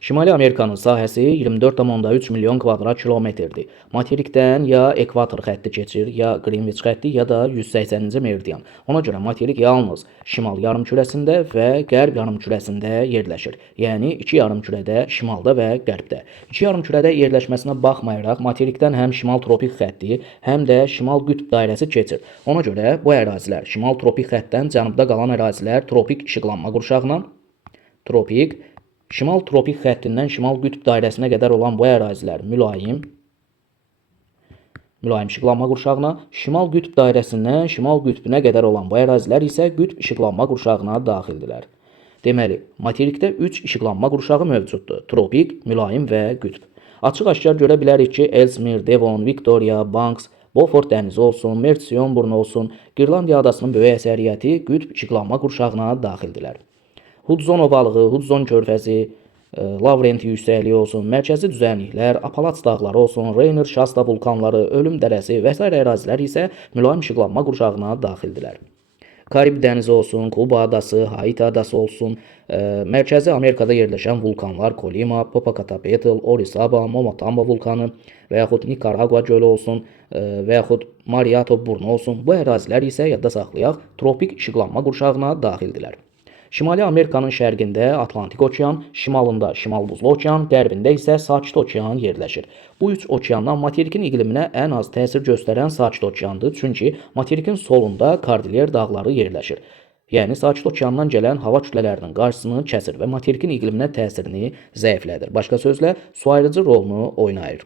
Şimali Amerikanın sahəsi 24,3 milyon kvadrat kilometrdir. Materikdən ya ekvator xətti keçir, ya Greenwich xətti, ya da 180-ci meridian. Ona görə materik yalnız şimal yarımkürəsində və qərb yarımkürəsində yerləşir. Yəni iki yarımkürədə, şimalda və qərbdə. İki yarımkürədə yerləşməsinə baxmayaraq materikdən həm şimal tropik xətti, həm də şimal qütb dairəsi keçir. Ona görə bu ərazilər şimal tropik xəttdən cənubda qalan ərazilər tropik işıqlanma qurşağına, şimal tropik xəttindən şimal qütb dairəsinə qədər olan bu ərazilər mülayim işıqlanma qurşağına, şimal qütb dairəsindən şimal qütbünə qədər olan bu ərazilər isə qütb işıqlanma qurşağına daxildirlər. Deməli, materikdə 3 işıqlanma qurşağı mövcuddur: tropik, mülayim və qütb. Açıq-aşkar görə bilərik ki, Ellesmere, Devon, Victoria, Banks, Beaufort dənizi olsun, Mercian burnu olsun, Qirlandiya adasının böyük əksəriyyəti qütb işıqlanma qurşağına daxildirlər. Hudson ovalığı, Hudson körfəzi, Lavrenti yüksəkliyi olsun, mərkəzi düzənliklər, Apalats dağları olsun, Rainier Shasta vulkanları, Ölüm dərəsi və s. ərazilər isə mülayim işıqlanma qurşağına daxildirlər. Karib dənizi olsun, Kuba adası, Haiti adası olsun, Mərkəzi Amerikada yerləşən vulkanlar Colima, Popocatépetl, Orizaba, Momotambo vulkanı və yaxud Nikaragua gölü olsun və yaxud Mariato burnu olsun, bu ərazilər isə yadda saxlayaq, tropik işıqlanma qurşağına daxildirlər. Şimali Amerikanın şərqində Atlantik okean, şimalında Şimal buzlu okean, qərbində isə Sakit okean yerləşir. Bu üç okeandan materikin iqliminə ən az təsir göstərən Sakit okeandır, çünki materikin solunda Kordilyer dağları yerləşir. Yəni, Sakit okeandan gələn hava kütlələrinin qarşısını kəsir və materikin iqliminə təsirini zəiflədir. Başqa sözlə, su ayırıcı rolunu oynayır.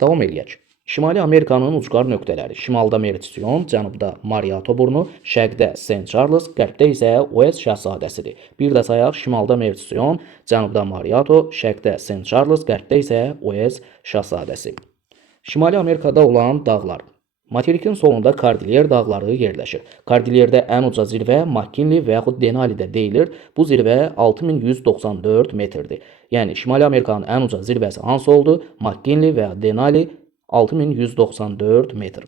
Davam eləyək. Şimali Amerikanın ucqar nöqtələri: şimalda Mercian, cənubda Mariato burnu, şərqdə St. Charles, qərbdə isə West şahzadəsidir. Bir də sayaq: şimalda Mercian, cənubda Mariato, şərqdə St. Charles, qərbdə isə West şahzadəsi. Şimali Amerikada olan dağlar: materikin solunda Kordilyer dağları yerləşir. Kordilyerdə ən uca zirvə McKinley və yaxud Denalidə deyilir. Bu zirvə 6194 metrdir. Yəni, Şimali Amerikanın ən uca zirvəsi hansı oldu? McKinley və Denali 6194 metr.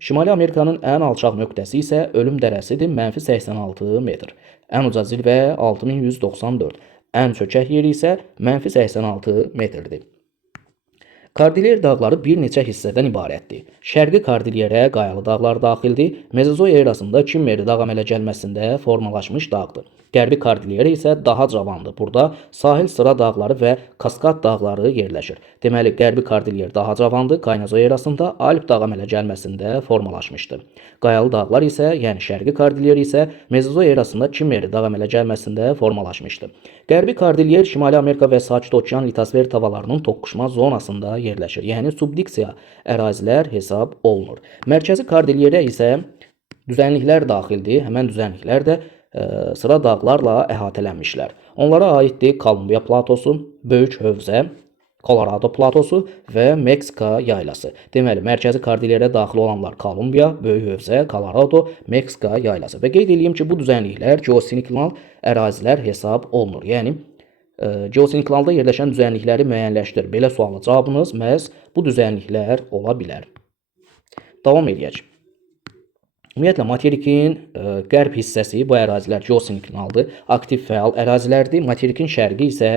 Şimali Amerikanın ən alçaq nöqtəsi isə Ölüm dərəsidir, -86 metr. Ən uca zirvə 6194. Ən çökək yeri isə -86 metrdir. Kordilyer dağları bir neçə hissədən ibarətdir. Şərqi Kordilyerə Qayalı dağlar daxildir. Mezozoy erasında Kimmeri dağ əmələ gəlməsində formalaşmış dağdır. Qərbi Kordilyer isə daha cavandır. Burada sahil sıra dağları və Kaskad dağları yerləşir. Deməli, Qərbi Kordilyer daha cavandır. Kaynazoy erasında Alp dağ əmələ gəlməsində formalaşmışdır. Qayalı dağlar isə, yəni Şərqi Kordilyer isə Mezozoy erasında Kimmeri dağ əmələ gəlməsində formalaşmışdır. Qərbi Kordilyer Şimali Amerika və Sakit Okean litosfer tavalarının toqquşma zonasında yerləşir. Yəni subduksiya ərazilər hesab olunur. Mərkəzi Kordilyerə isə düzənliklər daxildir. Həmən düzənliklər də sıra dağlarla əhatələnmişlər. Onlara aiddir Kolumbiya platosu, Böyük Hövzə, Colorado platosu və Meksika yaylası. Deməli, mərkəzi Kordilyerə daxil olanlar Kolumbiya, Böyük Hövzə, Colorado, Meksika yaylası. Və qeyd edeyim ki, bu düzənliklər geosinklinal ərazilər hesab olunur. Yəni, geosinklinalda yerləşən düzənlikləri müəyyənləşdir. Belə sualın cavabınız məhz bu düzənliklər ola bilər. Davam edək. Ümumiyyətlə, materikin qərb hissəsi, bu ərazilər geosinklinaldır, aktiv fəal ərazilərdir. Materikin şərqi isə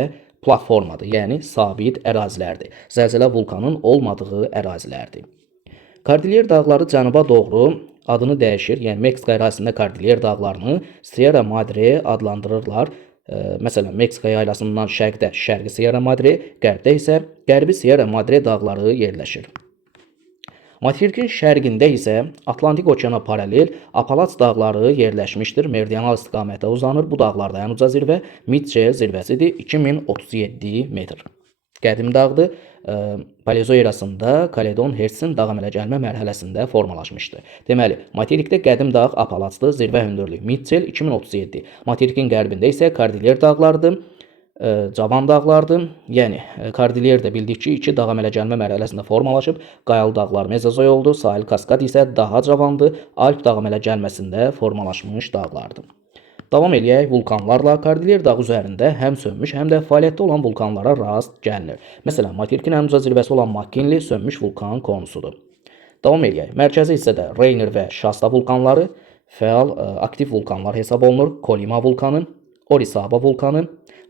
platformadır, yəni sabit ərazilərdir. Zəlzələ vulkanın olmadığı ərazilərdir. Kordilyer dağları cənuba doğru adını dəyişir. Yəni, Meksika ərazisində Kordilyer dağlarını Sierra Madre adlandırırlar. Məsələn, Meksika yaylasından şərqdə Şərqi Sierra Madre, qərbdə isə Qərbi Sierra Madre dağları yerləşir. Materikin şərqində isə Atlantik okeana paralel Apalats dağları yerləşmişdir. Meridional istiqamətə uzanır. Bu dağlarda ən uca zirvə Mitchell zirvəsidir, 2037 metr. Qədim dağdır. Paleozoy erasında Kaledon Hertzin dağ əmələ gəlmə mərhələsində formalaşmışdır. Deməli, materikdə qədim dağ Apalatsdır, zirvə hündürlüyü Mitchell 2037. Materikin qərbində isə Kordilyer dağlarıdır. Cavan dağlardır. Yəni, Kordilyer də bildik ki, iki dağ əmələ gəlmə mərhələsində formalaşıb. Qayalı dağlar Mezozoy oldu. Sahil Kaskad isə daha cavandır. Alp dağ əmələ gəlməsində formalaşmış dağlardır. Davam eləyək vulkanlarla. Kordilyer dağı üzərində həm sönmüş, həm də fəaliyyətdə olan vulkanlara rast gəlinir. Məsələn, materikin ən uca zirvəsi olan McKinley sönmüş vulkan konusudur. Davam eləyək. Mərkəzi hissədə Rainier və Shasta vulkanları fəal aktiv vulkanlar hesab olunur. Colima vulkanı, Orizaba vulkanı,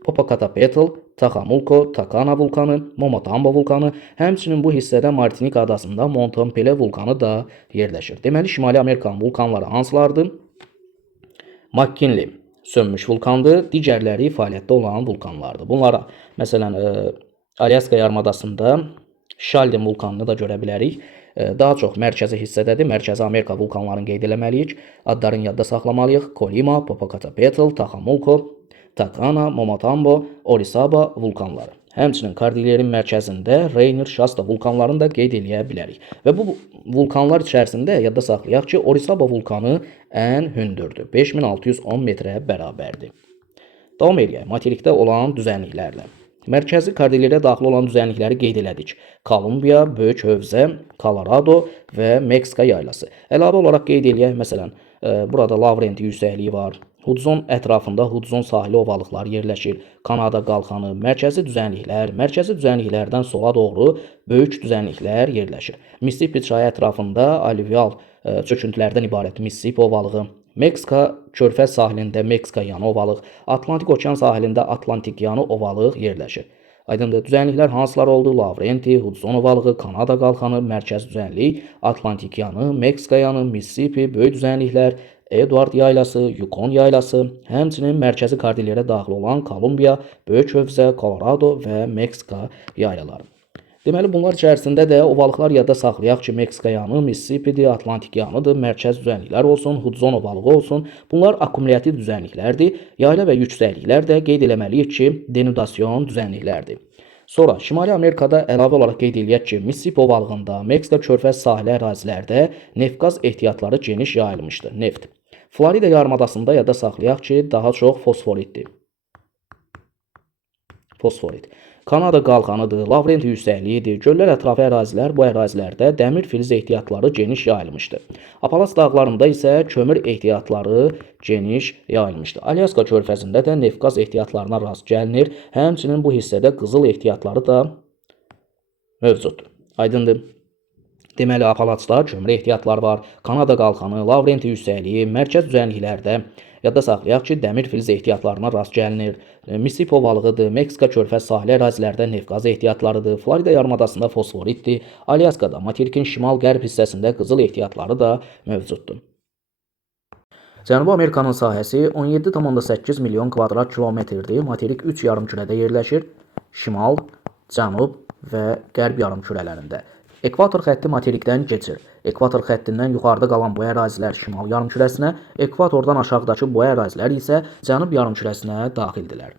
Popocatépetl, Taxamulco, Takana vulkanı, Momotambo vulkanı, həmçinin bu hissədə Martinika adasında Montampele vulkanı da yerləşir. Deməli, Şimali Amerikanın vulkanları hansılardır? McKinley sönmüş vulkandır, digərləri fəaliyyətdə olan vulkanlardır. Bunlara, məsələn, Alyaska yarımadasında Shalden vulkanını da görə bilərik. Daha çox mərkəzi hissədədir. Mərkəzi Amerika vulkanlarını qeyd etməliyik. Adlarını yadda saxlamalıyıq. Colima, Popocatépetl, Taxamulco, Takana, Momotambo, Orizaba vulkanları. Həmçinin Kordillerin mərkəzində Rainier, Shasta vulkanlarını da qeyd edə bilərik. Və bu vulkanlar içərisində yadda saxlayaq ki, Orizaba vulkanı ən hündürdür. 5610 metrə bərabərdir. Davam edək. Materikdə olan düzənliklərlə. Mərkəzi Kordillerə daxil olan düzənlikləri qeyd elədik. Kolumbiya, Böyük Hövzə, Colorado və Meksika yaylası. Əlavə olaraq qeyd eləyək, məsələn, burada Lavrenti yüksəkliyi var. Hudson ətrafında Hudson sahili ovalıqlar yerləşir. Kanada qalxanı, mərkəzi düzənliklərdən sola doğru böyük düzənliklər yerləşir. Mississippi çayı ətrafında alüvyal çöküntülərdən ibarət Mississippi ovalığı, Meksika körfəz sahilində Meksika yanı ovalıq, Atlantik okean sahilində Atlantik yanı ovalıq yerləşir. Aydındır, düzənliklər hansılar oldu? Lavrenti, Hudson ovalığı, Kanada qalxanı, mərkəzi düzənlik, Atlantik yanı, Meksika yanı, Mississippi, böyük düzənliklər, Edward yaylası, Yukon yaylası, həmçinin mərkəzi Kordillerə daxil olan Kolumbiya, Böyük Hövzə, Colorado və Meksika yaylaları. Deməli, bunlar içərisində də ovalıqlar yadda saxlayaq ki, Meksika yanı, Mississippi'dir, Atlantik yanıdır, mərkəz düzənliklər olsun, Hudson ovalığı olsun. Bunlar akkumulyativ düzənliklərdir. Yayla və yüksəkliklər də qeyd eləməliyik ki, denudasyon düzənliklərdir. Sonra Şimali Amerikada əlavə olaraq qeyd eləyək ki, Mississippi ovalığında, Meksika körfəz sahili ərazilərdə neft-qaz ehtiyatları geniş yayılmışdır. Neft. Florida yarımadasında yadda saxlayaq ki, daha çox fosforitdir. Fosforit. Kanada qalxanıdır, Lavrenti yüksəkliyidir, göllər ətrafı ərazilər, bu ərazilərdə dəmir filiz ehtiyatları geniş yayılmışdır. Apalaç dağlarında isə kömür ehtiyatları geniş yayılmışdır. Alyaska körfəzində də neft-qaz ehtiyatlarına rast gəlinir, həmçinin bu hissədə qızıl ehtiyatları da mövcuddur. Aydındır. Deməli, Apalaçda kömür ehtiyatları var, Kanada qalxanı, Lavrenti yüksəkliyi, mərkəz düzənliklərdə yadda saxlayaq ki, dəmir filiz ehtiyatlarına rast gəlinir. Mississippi ovalığıdır, Meksika körfəz sahili ərazilərdə neft-qaz ehtiyatlarıdır, Florida yarımadasında fosforitdir, Alyaskada, materikin şimal-qərb hissəsində qızıl ehtiyatları da mövcuddur. Cənubi Amerikanın sahəsi 17,8 milyon kvadrat kilometrdir. Materik 3 yarımkürədə yerləşir. Şimal, cənub və qərb yarımkürələrində. Ekvator xətti materikdən keçir. Ekvator xəttindən yuxarıda qalan bu ərazilər şimal yarımkürəsinə, ekvatordan aşağıdakı bu ərazilər isə cənub yarımkürəsinə daxildirlər.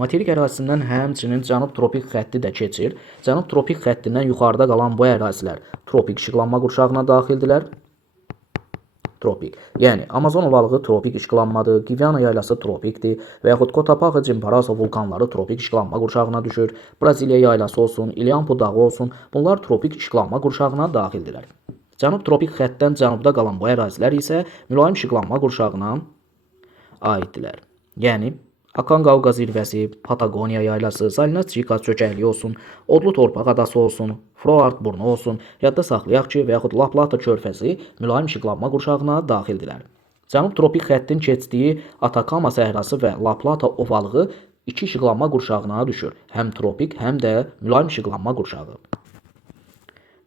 Materik ərazisindən həmçinin cənub tropik xətti də keçir. Cənub tropik xəttindən yuxarıda qalan bu ərazilər tropik işıqlanma qurşağına daxildirlər. Tropik. Yəni, Amazon ovalığı tropik işıqlanmadır, Guyana yaylası tropikdir və yaxud Cotopaxi, Chimborazo vulkanları tropik işıqlanma qurşağına düşür. Braziliya yaylası olsun, Iliampo dağı olsun, bunlar tropik işıqlanma qurşağına daxildirlər. Cənub tropik xəttdən cənubda qalan bu ərazilər isə mülayim işıqlanma qurşağına aiddirlər. Yəni, Akanqavqa zirvəsi, Patagoniya yaylası, Salinas Chicas çökəkliyi olsun, Odlu torpaq adası olsun, Froart burnu olsun, yadda saxlayaq ki, və yaxud La Plata körfəzi mülayim işıqlanma qurşağına daxildirlər. Cənub tropik xəttin keçdiyi Atakama səhrası və La Plata ovalığı iki işıqlanma qurşağına düşür. Həm tropik, həm də mülayim işıqlanma qurşağı.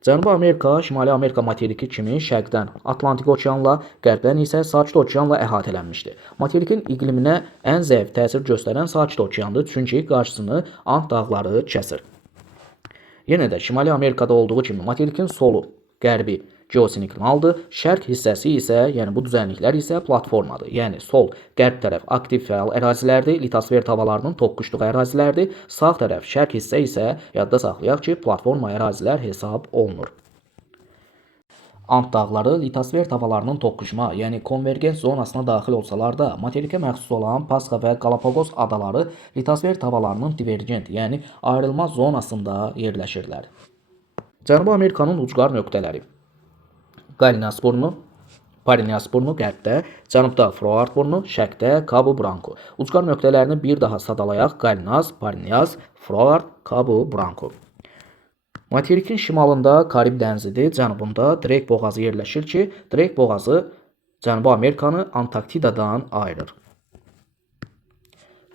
Cənubi Amerika, Şimali Amerika materiki kimi şərqdən Atlantik okeanla, qərbdən isə Sakit okeanla əhatələnmişdir. Materikin iqliminə ən zəif təsir göstərən Sakit okeandır, çünki qarşısını Ant dağları kəsir. Yenə də Şimali Amerikada olduğu kimi materikin solu, qərbi geosinkronaldır, şərq hissəsi isə, yəni bu düzənliklər isə platformadır. Yəni sol, qərb tərəf aktiv fəal ərazilərdir, litosfer havalarının toqquşduğu ərazilərdir, sağ tərəf şərq hissə isə yadda saxlayaq ki, platforma ərazilər hesab olunur. Ant dağları litosfer havalarının toqquşma, yəni konvergens zonasına daxil olsalar da, materikə məxsus olan Pasxa və Galapagos adaları litosfer havalarının divergent, yəni ayrılmaz zonasında yerləşirlər. Cənubi Amerikanın ucqar nöqtələri. Galinas burnu, Parinas burnu qərbdə, cənubda Froart burnu, şərqdə Cabo Branco. Ucqar nöqtələrini bir daha sadalayaq. Galinas, Parinas, Froart, Cabo Branco. Materikin şimalında Karib dənizidir, cənubunda Drake boğazı yerləşir ki, Drake boğazı Cənubi Amerikanı Antarktidadan ayırır.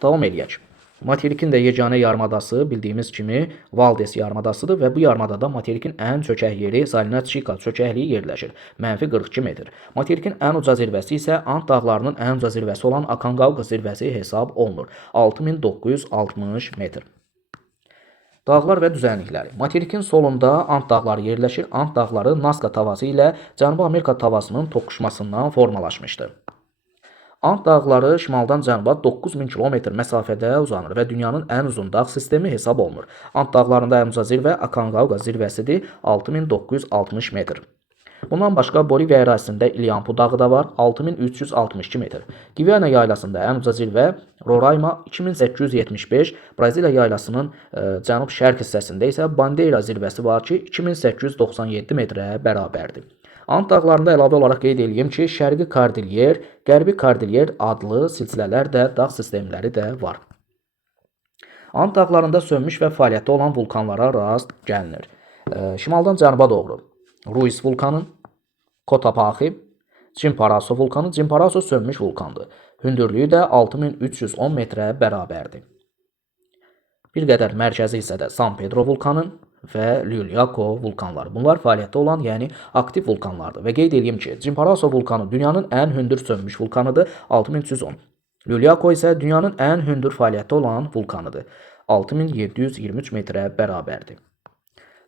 Davam edək. Materikin də yeganə yarımadası bildiyimiz kimi Valdes yarımadasıdır və bu yarımadada materikin ən çökək yeri Salina-Chika çökəkliyi yerləşir. -42 metr. Materikin ən uca zirvəsi isə Ant dağlarının ən uca zirvəsi olan Aconcagua zirvəsi hesab olunur. 6960 metr. Dağlar və düzənlikləri. Materikin solunda Ant dağları yerləşir. Ant dağları Nazca tavası ilə Cənubi Amerika tavasının toqquşmasından formalaşmışdır. Ant dağları şimaldan cənuba 9000 km məsafədə uzanır və dünyanın ən uzun dağ sistemi hesab olunur. Ant dağlarında ən uca zirvə Aconcagua zirvəsidir, 6960 metr. Bundan başqa Boliviya ərazisində İlyampu dağı da var, 6362 metr. Gviana yaylasında ən uca zirvə Roraima 2875, Braziliya yaylasının cənub-şərq hissəsində isə Bandeira zirvəsi var ki, 2897 metrə bərabərdir. Ant dağlarında əlavə olaraq qeyd edeyim ki, Şərqi Kordilyer, Qərbi Kordilyer adlı silsilələr də, dağ sistemləri də var. Ant dağlarında sönmüş və fəaliyyətdə olan vulkanlara rast gəlinir. Şimaldan cənuba doğru Ruiz vulkanı, Cotopaxi, Chimborazo vulkanı. Chimborazo sönmüş vulkandır. Hündürlüyü də 6310 metrə bərabərdir. Bir qədər mərkəzi hissədə San Pedro vulkanı və Liliaco vulkanları. Bunlar fəaliyyətdə olan, yəni aktiv vulkanlardır. Və qeyd edeyim ki, Chimborazo vulkanı dünyanın ən hündür sönmüş vulkanıdır, 6310. Liliaco isə dünyanın ən hündür fəaliyyətdə olan vulkanıdır, 6723 metrə bərabərdir.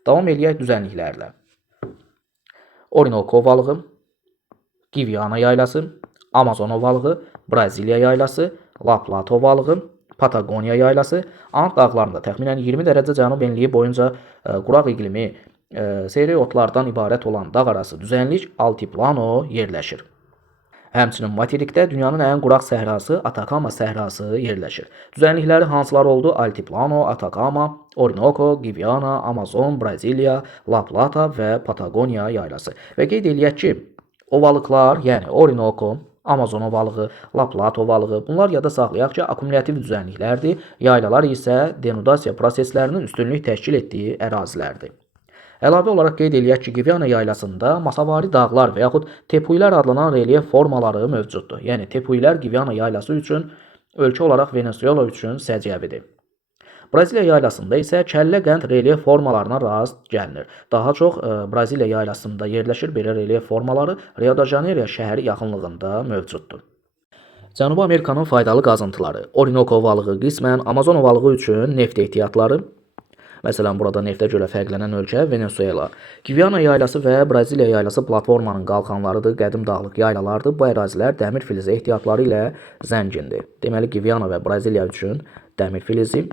Davam eləyək düzənliklərlə. Orinoco ovalığı, Gviana yaylası, Amazon ovalığı, Braziliya yaylası, La Plata ovalığı, Patagoniya yaylası, Ant dağlarında təxminən 20 dərəcə cənub enliyi boyunca quraq iqlimi, seyri otlardan ibarət olan dağ arası düzənlik Altiplano yerləşir. Həmçinin materikdə dünyanın ən quraq səhrası Atacama səhrası yerləşir. Düzənlikləri hansılar oldu? Altiplano, Atacama, Orinoco, Gviana, Amazon, Braziliya, La Plata və Patagoniya yaylası. Və qeyd eləyək ki, ovalıqlar, yəni Orinoco, Amazon ovalığı, La Plata ovalığı, bunlar yada saxlayaq ki, akkumulyativ düzənliklərdir, yaylalar isə denudasiya proseslərinin üstünlük təşkil etdiyi ərazilərdir. Əlavə olaraq qeyd eləyək ki, Gviana yaylasında masavari dağlar və yaxud tepuylar adlanan relyef formaları mövcuddur. Yəni, tepuylar Gviana yaylası üçün, ölkə olaraq Venezuela üçün səciyyəvidir. Braziliya yaylasında isə kəllə-qənd relyef formalarına rast gəlinir. Daha çox Braziliya yaylasında yerləşir belə relyef formaları Rio de Janeiro şəhəri yaxınlığında mövcuddur. Cənubi Amerikanın faydalı qazıntıları, Orinoco ovalığı qismən Amazon ovalığı üçün neft ehtiyatları. Məsələn, burada neftə görə fərqlənən ölkə Venezuela. Gviana yaylası və Braziliya yaylası platformanın qalxanlarıdır, qədim dağlıq yaylalardır. Bu ərazilər dəmir filizi ehtiyatları ilə zəngindir. Deməli, Gviana və Braziliya üçün dəmir filizi.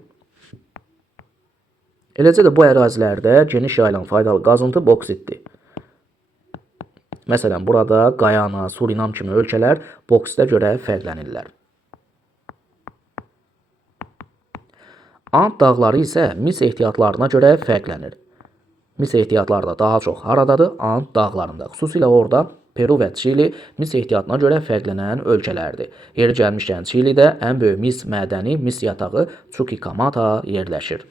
Eləcə də bu ərazilərdə geniş yayılan faydalı qazıntı boksitdir. Məsələn, burada Guyana, Surinam kimi ölkələr boksitə görə fərqlənirlər. Ant dağları isə mis ehtiyatlarına görə fərqlənir. Mis ehtiyatları da daha çox haradadır? Ant dağlarında. Xüsusilə orada Peru və Çili mis ehtiyatına görə fərqlənən ölkələrdir. Yeri gəlmişkən Çilidə ən böyük mis mədəni, mis yatağı Chuquicamata yerləşir.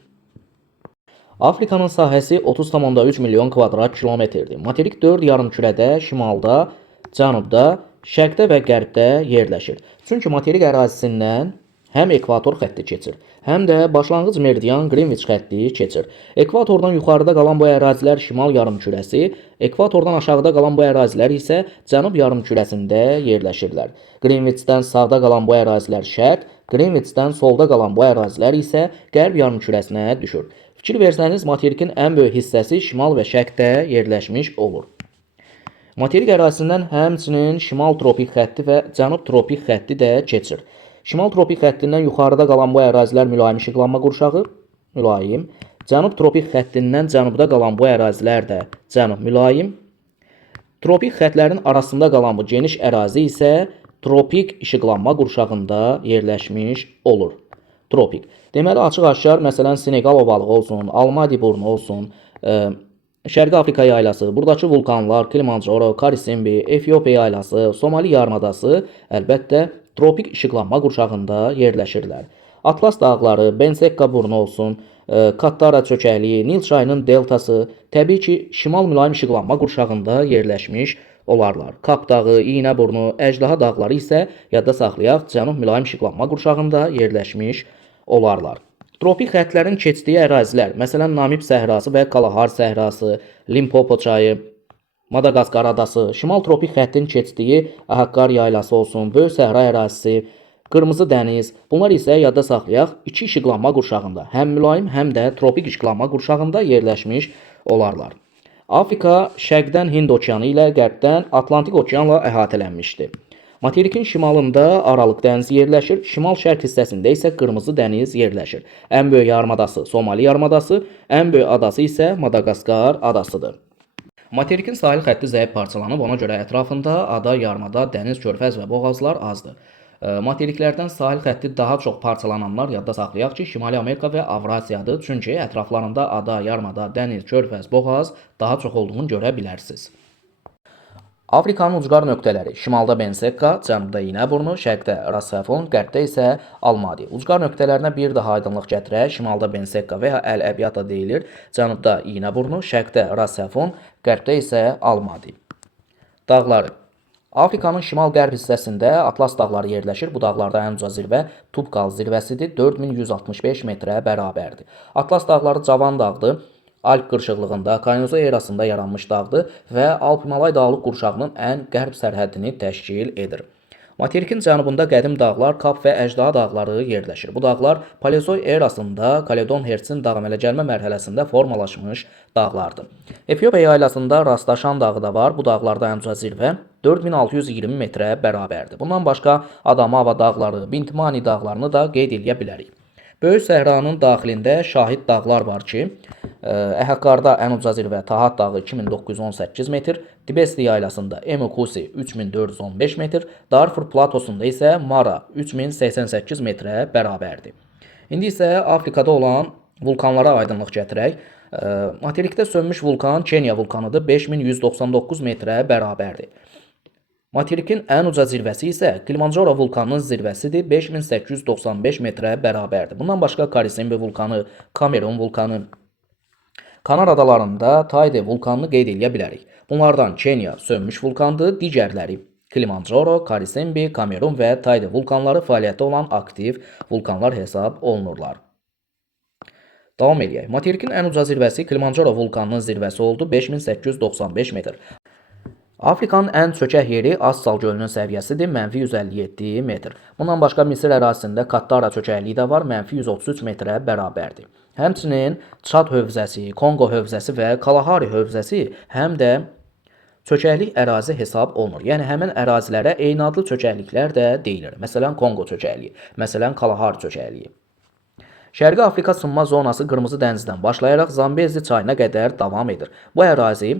Afrikanın sahəsi 30,3 milyon kvadrat kilometrdir. Materik 4 yarımkürədə, şimalda, cənubda, şərqdə və qərbdə yerləşir. Çünki materik ərazisindən həm ekvator xətti keçir, həm də başlanğıc meridian Greenwich xətti keçir. Ekvatordan yuxarıda qalan bu ərazilər şimal yarımkürəsi, ekvatordan aşağıda qalan bu ərazilər isə cənub yarımkürəsində yerləşirlər. Greenwichdən sağda qalan bu ərazilər şərq, Greenwichdən solda qalan bu ərazilər isə qərb yarımkürəsinə düşür. Fikir versəniz, materikin ən böyük hissəsi şimal və şərqdə yerləşmiş olur. Materik ərazisindən həmçinin şimal tropik xətti və cənub tropik xətti də keçir. Şimal tropik xəttindən yuxarıda qalan bu ərazilər mülayim işıqlanma qurşağı, mülayim. Cənub tropik xəttindən cənubda qalan bu ərazilər də cənub mülayim. Tropik xəttlərin arasında qalan bu geniş ərazi isə tropik işıqlanma qurşağında yerləşmiş olur. Tropik. Deməli, açıq-aşkar, məsələn, Senegal ovalığı olsun, Almadi burnu olsun, Şərqi Afrika yaylası, buradakı vulkanlar, Kilimanjaro, Karisimbi, Efiopiya yaylası, Somali yarımadası əlbəttə tropik işıqlanma qurşağında yerləşirlər. Atlas dağları, Bensekka burnu olsun, Kattara çökəkliyi, Nil çayının deltası, təbii ki, şimal mülayim işıqlanma qurşağında yerləşmiş olarlar. Kap dağı, İynəburnu, Əjdaha dağları isə yadda saxlayaq, cənub mülayim işıqlanma qurşağında yerləşmiş olarlar. Tropik xəttlərin keçdiyi ərazilər, məsələn, Namib səhrası və Kalahar səhrası, Limpopo çayı, Madaqaskar adası, şimal tropik xəttin keçdiyi Ahəqqar yaylası olsun, Böyük səhra ərazisi, Qırmızı dəniz. Bunlar isə yadda saxlayaq, iki işıqlanma qurşağında, həm mülayim, həm də tropik işıqlanma qurşağında yerləşmiş olarlar. Afrika şərqdən Hind okeanı ilə, qərbdən Atlantik okeanla əhatələnmişdir. Materikin şimalında Aralıq dənizi yerləşir, şimal-şərq hissəsində isə Qırmızı dəniz yerləşir. Ən böyük yarımadası Somali yarımadası, ən böyük adası isə Madaqaskar adasıdır. Materikin sahil xətti zəif parçalanıb, ona görə ətrafında ada, yarımada, dəniz, körfəz və boğazlar azdır. Materiklərdən sahil xətti daha çox parçalananlar yadda saxlayaq ki, Şimali Amerika və Avrasiyadır. Çünki ətraflarında ada, yarımada, dəniz, körfəz, boğaz daha çox olduğunu görə bilərsiniz. Afrikanın ucqar nöqtələri şimalda Bensekka, cənubda İynəburnu, şərqdə Rasafon, qərbdə isə Almadi. Ucqar nöqtələrinə bir daha aydınlıq gətirək. Şimalda Bensekka və ya Əl-Əbiata deyilir, cənubda İynəburnu, şərqdə Rasafon, qərbdə isə Almadi. Dağları. Afrikanın şimal-qərb hissəsində Atlas dağları yerləşir. Bu dağlarda ən uca zirvə Tubkal zirvəsidir, 4165 metrə bərabərdir. Atlas dağları cavan dağdır. Alp qırşıqlığında, Kainozo erasında yaranmış dağdır və Alp-Himalay dağlıq qurşağının ən qərb sərhədini təşkil edir. Materikin cənubunda qədim dağlar, Kap və Əjdaha dağları yerləşir. Bu dağlar Paleozoy erasında Kaledon Hertzin dağ əmələ gəlmə mərhələsində formalaşmış dağlardır. Efiopiya yaylasında Rastlaşan dağı da var. Bu dağlarda ən uca zirvə 4620 metrə bərabərdir. Bundan başqa Adamava dağları, Bintimani dağlarını da qeyd edə bilərik. Böyük səhranın daxilində şahid dağlar var ki, Əhəqqarda ən uca zirvə Tahat dağı 2918 metr, Dibesti yaylasında Emukusi 3415 metr, Darfur platosunda isə Mara 3088 metrə bərabərdir. İndi isə Afrikada olan vulkanlara aydınlıq gətirək. Materikdə sönmüş vulkan Kenya vulkanıdır, 5199 metrə bərabərdir. Materikin ən uca zirvəsi isə Kilimanjaro vulkanının zirvəsidir, 5895 metrə bərabərdir. Bundan başqa Karisimbi vulkanı, Kamerun vulkanı, Kanar adalarında Tayde vulkanını qeyd edə bilərik. Bunlardan Kenya sönmüş vulkandır, digərləri Kilimanjaro, Karisimbi, Kamerun və Tayde vulkanları fəaliyyətdə olan aktiv vulkanlar hesab olunurlar. Davam edək. Materikin ən uca zirvəsi Kilimanjaro vulkanının zirvəsi oldu, 5895 metr. Afrikanın ən çökək yeri Assal gölünün səviyyəsidir, -157 metr. Bundan başqa Misir ərazisində Kattara çökəkliyi də var, -133 metrə bərabərdir. Həmçinin Çad hövzəsi, Kongo hövzəsi və Kalahari hövzəsi həm də çökəklik ərazi hesab olunur. Yəni, həmin ərazilərə eyni adlı çökəkliklər də deyilir. Məsələn, Kongo çökəkliyi, məsələn, Kalahari çökəkliyi. Şərqi Afrika sınma zonası Qırmızı dənizdən başlayaraq Zambezi çayına qədər davam edir. Bu ərazi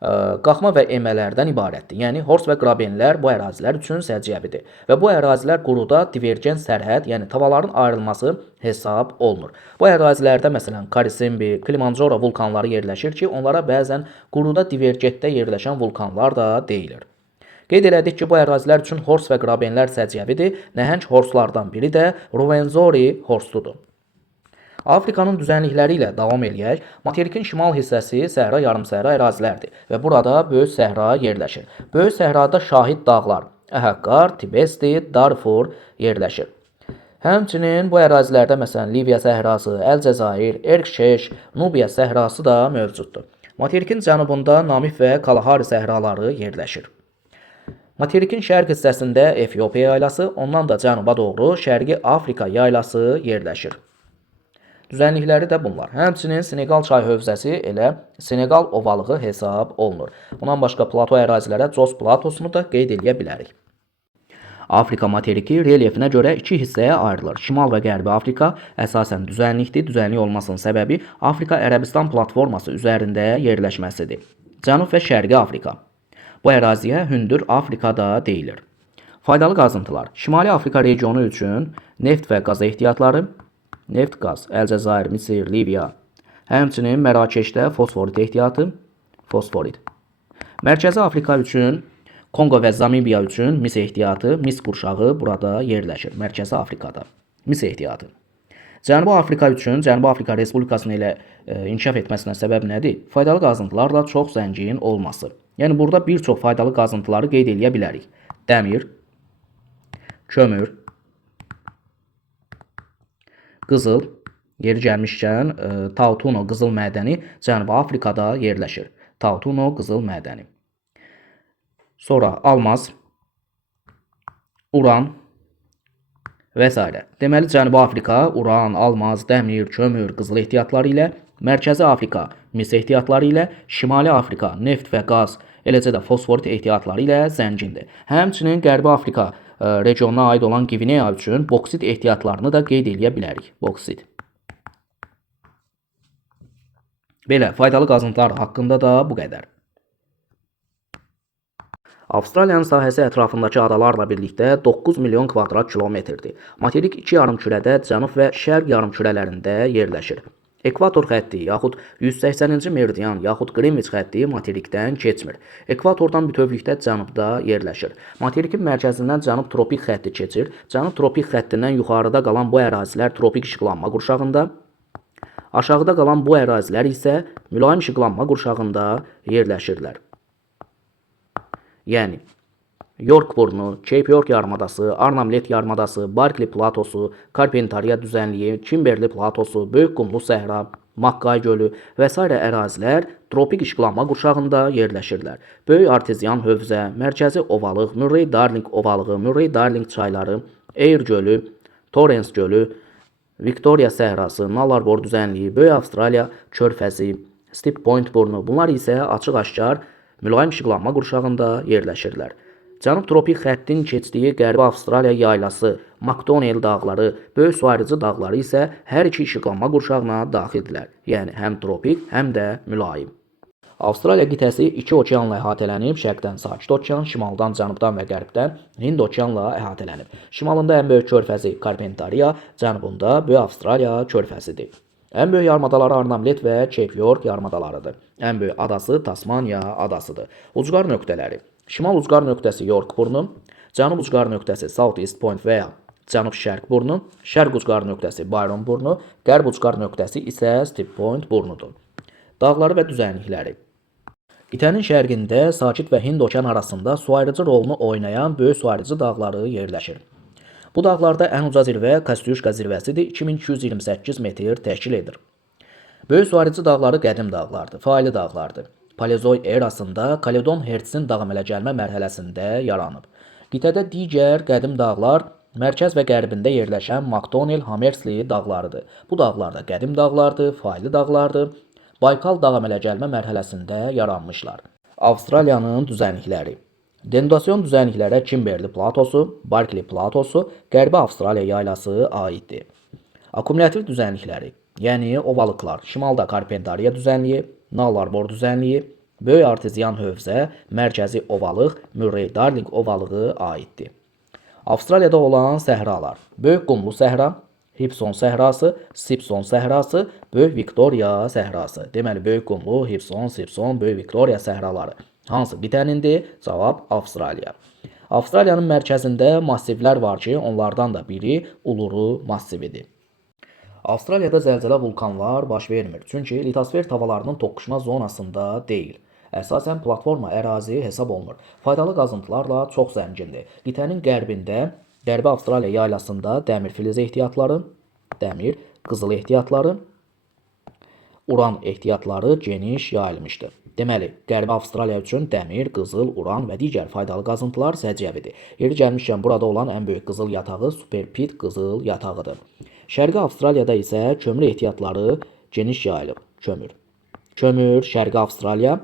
qalxma və emələrdən ibarətdir. Yəni, Hors və Qrabenlər bu ərazilər üçün səciyyəvidir. Və bu ərazilər quruda divergent sərhəd, yəni tavaların ayrılması hesab olunur. Bu ərazilərdə, məsələn, Karisimbi, Kilimanjaro vulkanları yerləşir ki, onlara bəzən quruda divergentdə yerləşən vulkanlar da deyilir. Qeyd elədik ki, bu ərazilər üçün Hors və Qrabenlər səciyyəvidir. Nəhəng Horslardan biri də Ruwenzori Horsudur. Afrikanın düzənlikləri ilə davam eləyək. Materikin şimal hissəsi səhra yarımsəhra ərazilərdir və burada Böyük səhra yerləşir. Böyük səhrada şahid dağlar Əhəqqar, Tibesti, Darfur yerləşir. Həmçinin bu ərazilərdə məsələn Liviya səhrası, Əl-Cəzair, Erkşeş, Nubiya səhrası da mövcuddur. Materikin cənubunda Namib və Kalahari səhraları yerləşir. Materikin şərq hissəsində Efiopiya yaylası, ondan da cənuba doğru Şərqi Afrika yaylası yerləşir. Düzənlikləri də bunlar. Həmçinin Senegal çay hövzəsi elə Senegal ovalığı hesab olunur. Bundan başqa plato ərazilərə Jos platosunu da qeyd edə bilərik. Afrika materiki relyefinə görə iki hissəyə ayrılır. Şimal və Qərbi Afrika əsasən düzənlikdir. Düzənlik olmasının səbəbi Afrika Ərəbistan platforması üzərində yerləşməsidir. Cənub və Şərqi Afrika. Bu əraziyə hündür Afrika da deyilir. Faydalı qazıntılar. Şimali Afrika regionu üçün neft və qaz ehtiyatları, neft, qaz, Əl-Cəzair, Misir, Liviya. Həmçinin Mərakeşdə fosforit ehtiyatı, fosforit. Mərkəzi Afrika üçün, Kongo və Zamibiya üçün mis ehtiyatı, mis qurşağı burada yerləşir. Mərkəzi Afrikada mis ehtiyatı. Cənubi Afrika üçün, Cənubi Afrika Respublikasının elə inkişaf etməsinə səbəb nədir? Faydalı qazıntılarla çox zəngin olması. Yəni, burada bir çox faydalı qazıntıları qeyd edə bilərik. Dəmir, kömür, qızıl, yeri gəlmişkən Tautuno qızıl mədəni Cənubi Afrikada yerləşir. Tautuno qızıl mədəni. Sonra almaz, uran və s. Deməli, Cənubi Afrika uran, almaz, dəmir, kömür, qızıl ehtiyatları ilə, Mərkəzi Afrika mis ehtiyatları ilə, Şimali Afrika neft və qaz, eləcə də fosforit ehtiyatları ilə zəngindir. Həmçinin Qərbi Afrika regionuna aid olan Qvineya üçün boksit ehtiyatlarını da qeyd edə bilərik. Boksit. Belə, faydalı qazıntılar haqqında da bu qədər. Avstraliyanın sahəsi ətrafındakı adalarla birlikdə 9 milyon kvadrat kilometrdir. Materik iki yarımkürədə cənub və şərq yarımkürələrində yerləşir. Ekvator xətti yaxud 180-ci meridian yaxud Qrinviç xətti materikdən keçmir. Ekvatordan bütövlükdə cənubda yerləşir. Materikin mərkəzindən cənub tropik xətti keçir. Cənub tropik xəttindən yuxarıda qalan bu ərazilər tropik işıqlanma qurşağında, aşağıda qalan bu ərazilər isə mülayim işıqlanma qurşağında yerləşirlər. Yəni, York burnu, Cape York yarımadası, Arnamlet yarımadası, Barkley platosu, Carpentaria düzənliyi, Kimberley platosu, Böyük Qumlu səhra, Mackay gölü və s. ərazilər tropik işıqlanma qurşağında yerləşirlər. Böyük arteziyan hövzə, mərkəzi ovalıq, Murray-Darling ovalığı, Murray-Darling çayları, Eyre gölü, Torrens gölü, Victoria səhrası, Nullarbor düzənliyi, Böyük Avstraliya körfəzi, Steep Point burnu, bunlar isə açıq-aşkar mülayim işıqlanma qurşağında yerləşirlər. Cənub tropik xəttin keçdiyi Qərbi Avstraliya yaylası, Macdonald dağları, Böyük su ayrıcı dağları isə hər iki işıqlanma qurşağına daxildirlər. Yəni, həm tropik, həm də mülayim. Avstraliya qitəsi iki okeanla əhatələnib, şərqdən Sakit okean, şimaldan, cənubdan və qərbdən Hind okeanla əhatələnib. Şimalında ən böyük körfəzi Carpentaria, cənubunda Böyük Avstraliya körfəzidir. Ən böyük yarımadaları Arnamlet və Cape York yarımadalarıdır. Ən böyük adası Tasmaniya adasıdır. Ucqar nöqtələri. Şimal ucqar nöqtəsi York burnu, cənub ucqar nöqtəsi South East Point və ya cənub-şərq burnu, şərq ucqar nöqtəsi Byron burnu, qərb ucqar nöqtəsi isə Steep Point burnudur. Dağları və düzənlikləri. Qitənin şərqində Sakit və Hind okean arasında su ayrıcı rolunu oynayan böyük su ayrıcı dağları yerləşir. Bu dağlarda ən uca zirvə Kostyushka zirvəsidir, 2228 metr təşkil edir. Böyük su ayrıcı dağları qədim dağlardır, faili dağlardır. Paleozoy erasında Kaledon Hertzin dağ əmələ gəlmə mərhələsində yaranıb. Qitədə digər qədim dağlar mərkəz və qərbində yerləşən Macdonald Hammersley dağlarıdır. Bu dağlar da qədim dağlardır, faili dağlardır. Baykal dağ əmələ gəlmə mərhələsində yaranmışlar. Avstraliyanın düzənlikləri. Denudasiyon düzənliklərə Kimberley platosu, Barkley platosu, Qərbi Avstraliya yaylası aiddir. Akkumulyativ düzənlikləri, yəni ovalıqlar, şimalda Carpentaria düzənliyi, Nullarbor düzənliyi, böyük arteziyan hövzə, mərkəzi ovalıq, Murray-Darling ovalığı aiddir. Avstraliyada olan səhralar, Böyük Qumlu səhra, Hibson səhrası, Sipson səhrası, Böyük Victoria səhrası. Deməli, Böyük Qumlu, Hibson, Sipson, Böyük Victoria səhraları. Hansı qitənindir? Cavab Avstraliya. Avstraliyanın mərkəzində massivlər var ki, onlardan da biri Uluru massividir. Avstraliyada zəlzələ vulkanlar baş vermir, çünki litosfer tavalarının toqquşma zonasında deyil. Əsasən platforma ərazi hesab olunur. Faydalı qazıntılarla çox zəngindir. Qitənin qərbində, Qərbi Avstraliya yaylasında dəmir filiz ehtiyatları, dəmir, qızıl ehtiyatları, uran ehtiyatları geniş yayılmışdır. Deməli, Qərbi Avstraliya üçün dəmir, qızıl, uran və digər faydalı qazıntılar səciyyəvidir. Yeri gəlmişkən burada olan ən böyük qızıl yatağı Superpit qızıl yatağıdır. Şərqi Avstraliyada isə kömür ehtiyatları geniş yayılıb. Kömür, Şərqi Avstraliya,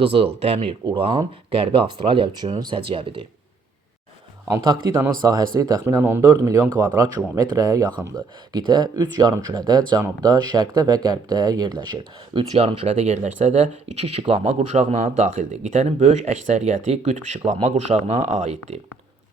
qızıl, dəmir, uran Qərbi Avstraliya üçün səciyyəvidir. Antarktidanın sahəsi təxminən 14 milyon kvadrat kilometrə yaxındır. Qitə 3 yarımkürədə cənubda, şərqdə və qərbdə yerləşir. 3 yarımkürədə yerləşsə də 2 işıqlanma qurşağına daxildir. Qitənin böyük əksəriyyəti qütb işıqlanma qurşağına aiddir.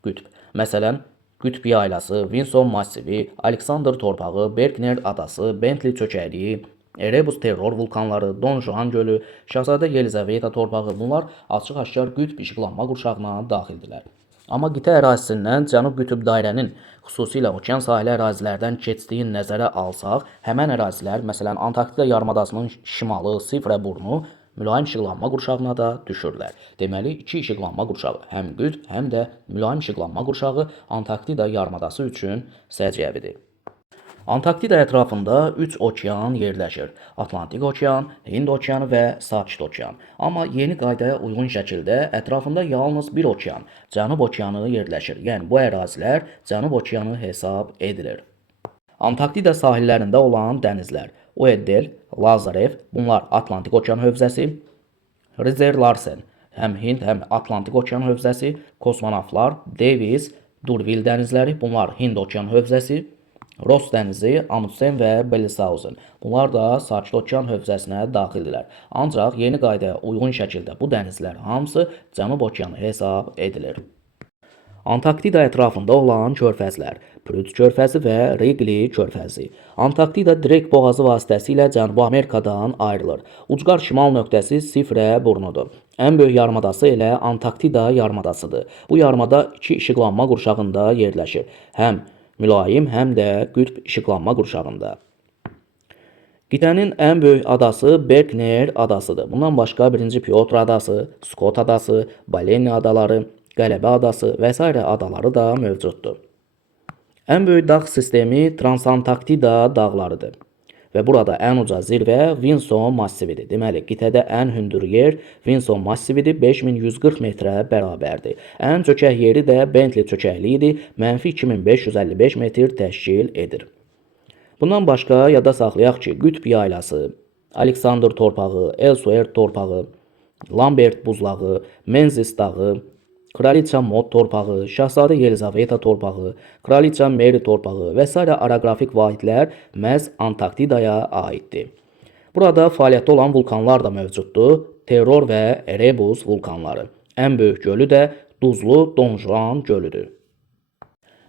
Qütb, məsələn, Qütb yaylası, Vinson massivi, Alexander torpağı, Berkner adası, Bentley çökəliyi, Erebus terror vulkanları, Don Juan gölü, Şahzadə Yelizaveta torpağı bunlar açıq-aşkar qütb işıqlanma qurşağına daxildirlər. Amma qitə ərazisindən cənub qütb dairənin, xüsusilə okean sahili ərazilərdən keçdiyi nəzərə alsaq, həmən ərazilər, məsələn, Antarktida yarımadasının şimalı, Sifrə burnu, mülayim işıqlanma qurşağına da düşürlər. Deməli, iki işıqlanma qurşağı, həm qütb, həm də mülayim işıqlanma qurşağı Antarktida yarımadası üçün səciyyəvidir. Antarktida ətrafında 3 okean yerləşir. Atlantik okean, Hind okeanı və Sakit okean. Amma yeni qaydaya uyğun şəkildə ətrafında yalnız bir okean, Cənub okeanı yerləşir. Yəni bu ərazilər Cənub okeanı hesab edilir. Antarktida sahillərində olan dənizlər: Ueddel, Lazarev, bunlar Atlantik okean hövzəsi. Rizer Larsen, həm Hind, həm Atlantik okean hövzəsi. Kosmonavtlar, Davis, D'Urville dənizləri, bunlar Hind okean hövzəsi. Ross dənizi, Amundsen və Bellingshausen. Bunlar da Sakit okean hövzəsinə daxildirlər. Ancaq yeni qaydaya uyğun şəkildə bu dənizlər hamısı Cənub okeanı hesab edilir. Antarktida ətrafında olan körfəzlər: Prut körfəzi və Wrigley körfəzi. Antarktida Drake boğazı vasitəsilə Cənubi Amerikadan ayrılır. Ucqar şimal nöqtəsi Sifrə burnudur. Ən böyük yarımadası elə Antarktida yarımadasıdır. Bu yarımada iki işıqlanma qurşağında yerləşir. Həm mülayim, həm də qütb işıqlanma qurşağında. Qitənin ən böyük adası Berkner adasıdır. Bundan başqa 1-ci Pyotr adası, Scott adası, Baleni adaları, Qələbə adası və s. adaları da mövcuddur. Ən böyük dağ sistemi Transantarktida dağlarıdır. Və burada ən uca zirvə Vinson massividir. Deməli, qitədə ən hündür yer Vinson massividir, 5140 metrə bərabərdir. Ən çökək yeri də Bentley çökəkliyidir, -2555 metr təşkil edir. Bundan başqa yada saxlayaq ki, qütb yaylası, Alexander torpağı, Ellsworth torpağı, Lambert buzlağı, Menzies dağı, Kraliça Maud torpağı, Şahzadə Yelizaveta torpağı, Kraliça Mary torpağı və s. oroqrafik vahidlər məhz Antarktidaya aiddir. Burada fəaliyyətdə olan vulkanlar da mövcuddur. Terror və Erebus vulkanları. Ən böyük gölü də duzlu Don Juan gölüdür.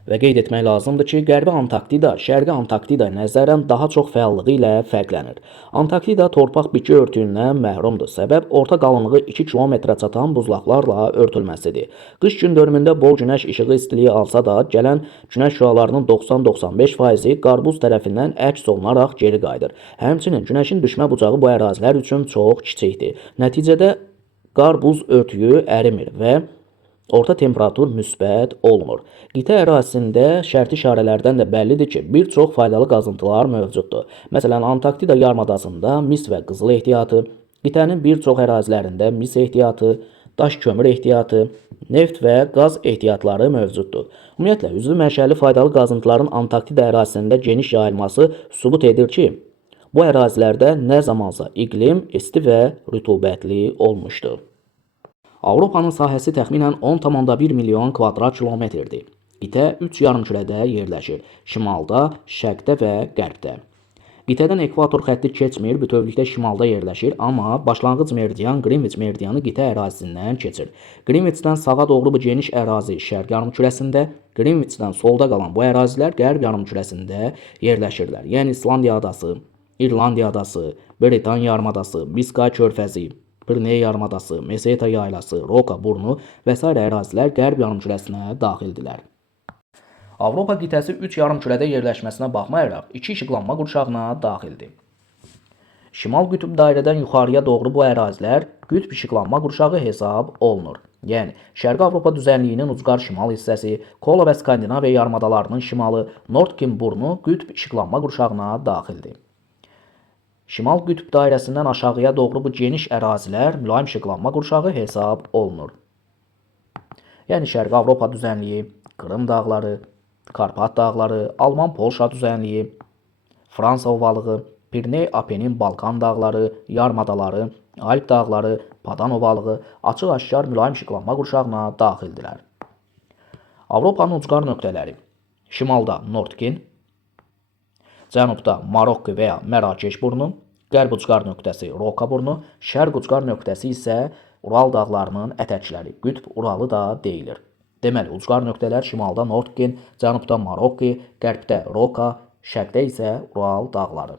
Və qeyd etmək lazımdır ki, Qərbi Antarktida Şərqi Antarktidaya nəzərən daha çox fəallığı ilə fərqlənir. Antarktida torpaq bitki örtüyündən məhrumdur. Səbəb orta qalınlığı 2 kilometrə çatan buzlaqlarla örtülməsidir. Qış gün dövründə bol günəş işığı istiliyi alsa da, gələn günəş şüalarının 90-95%-i qarbuz tərəfindən əks olunaraq geri qayıdır. Həmçinin günəşin düşmə bucağı bu ərazilər üçün çox kiçikdir. Nəticədə qarbuz örtüyü ərimir və orta temperatur müsbət olmur. Qitə ərazisində şərti işarələrdən də bəllidir ki, bir çox faydalı qazıntılar mövcuddur. Məsələn, Antarktida yarımadasında mis və qızıl ehtiyatı, qitənin bir çox ərazilərində mis ehtiyatı, daş kömür ehtiyatı, neft və qaz ehtiyatları mövcuddur. Ümumiyyətlə, üzvü mənşəli faydalı qazıntıların Antarktida ərazisində geniş yayılması sübut edir ki, bu ərazilərdə nə zamansa iqlim isti və rütubətli olmuşdur. Avropanın sahəsi təxminən 10,1 milyon kvadrat kilometrdir. Qitə 3 yarımkürədə yerləşir: şimalda, şərqdə və qərbdə. Qitədən ekvator xətti keçmir, bütövlükdə şimalda yerləşir, amma başlanğıc meridian Greenwich meridianı qitə ərazisindən keçir. Greenwichdən sağa doğru bu geniş ərazi şərq yarımkürəsində, Greenwichdən solda qalan bu ərazilər qərb yarımkürəsində yerləşirlər. Yəni İslandiya adası, İrlandiya adası, Britaniya yarımadası, Biskay körfəzi, Pirney yarımadası, Meseta yaylası, Roka burnu və s. ərazilər qərb yarımkürəsinə daxildirlər. Avropa qitəsi 3 yarımkürədə yerləşməsinə baxmayaraq 2 işıqlanma qurşağına daxildir. Şimal qütb dairədən yuxarıya doğru bu ərazilər qütb işıqlanma qurşağı hesab olunur. Yəni, Şərqi Avropa düzənliyinin ucqar şimal hissəsi, Kola və Skandinaviya yarımadalarının şimalı, Nordkin burnu qütb işıqlanma qurşağına daxildir. Şimal qütb dairəsindən aşağıya doğru bu geniş ərazilər mülayim işıqlanma qurşağı hesab olunur. Yəni Şərqi Avropa düzənliyi, Krım dağları, Karpat dağları, Alman-Polşa düzənliyi, Fransa ovalığı, Pirney-Apenin Balkan dağları, yarımadaları, Alp dağları, Padan ovalığı açıq-aşkar mülayim işıqlanma qurşağına daxildirlər. Avropanın ucqar nöqtələri: şimalda Nordkin, cənubda Marokko və ya Mərakeş burnu, qərb ucqar nöqtəsi Roka burnu, şərq ucqar nöqtəsi isə Ural dağlarının ətəkləri, qütb Uralı da deyilir. Deməli, ucqar nöqtələr şimalda Nordkin, cənubda Marokko, qərbdə Roka, şərqdə isə Ural dağları.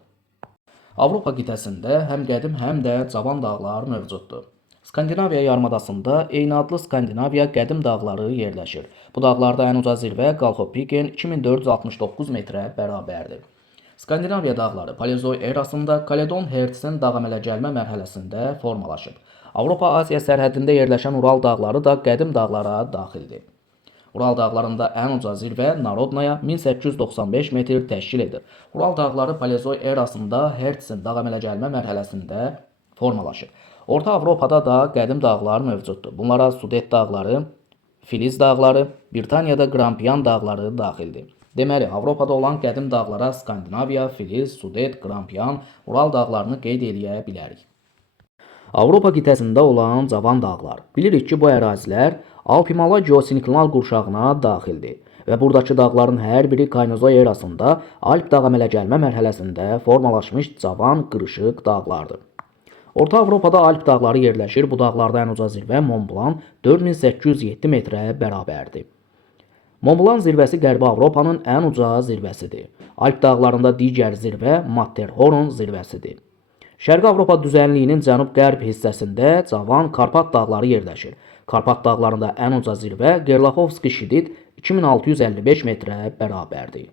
Avropa qitəsində həm qədim, həm də cavan dağlar mövcuddur. Skandinaviya yarımadasında eyni adlı Skandinaviya qədim dağları yerləşir. Bu dağlarda ən uca zirvə Qalxopiken 2469 metrə bərabərdir. Skandinaviya dağları Paleozoy erasında Kaledon Hertzin dağ əmələ gəlmə mərhələsində formalaşıb. Avropa-Asiya sərhədində yerləşən Ural dağları da qədim dağlara daxildir. Ural dağlarında ən uca zirvə Narodnaya 1895 metr təşkil edir. Ural dağları Paleozoy erasında Hertsin dağ əmələ gəlmə mərhələsində formalaşır. Orta Avropada da qədim dağlar mövcuddur. Bunlara Sudet dağları, Filiz dağları, Britaniyada Grampian dağları daxildir. Deməli, Avropada olan qədim dağlara Skandinaviya, Filiz, Sudet, Grampian, Ural dağlarını qeyd eləyə bilərik. Avropa qitəsində olan cavan dağlar. Bilirik ki, bu ərazilər Alp-Himalay geosinklinal qurşağına daxildir və buradakı dağların hər biri Kaynozoy erasında Alp dağ əmələ gəlmə mərhələsində formalaşmış cavan, qırışıq dağlardır. Orta Avropada Alp dağları yerləşir. Bu dağlarda ən uca zirvə Mont Blanc 4807 metrə bərabərdir. Mont Blanc zirvəsi Qərbi Avropanın ən uca zirvəsidir. Alp dağlarında digər zirvə Matterhorn zirvəsidir. Şərqi Avropa düzənliyinin cənub-qərb hissəsində cavan Karpat dağları yerləşir. Karpat dağlarında ən uca zirvə Gerlachovski şidid 2655 metrə bərabərdir.